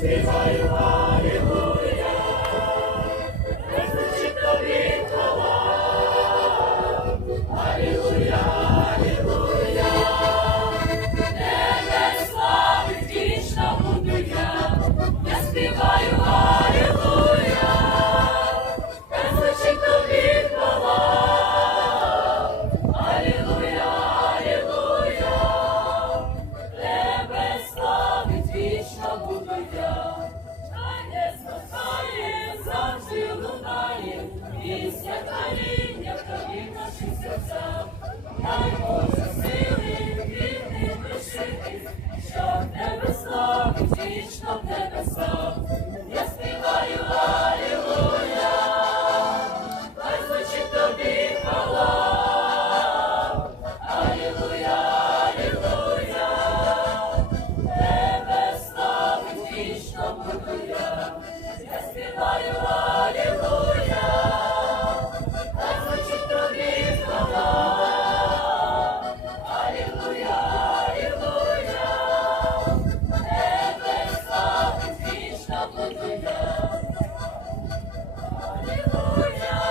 Jesus. вічно в небесах, я співаю, алілуя, хай звучить тобі хвала, алілуя, алілуя, тебе славить вічно буду я, я співаю. Hallelujah.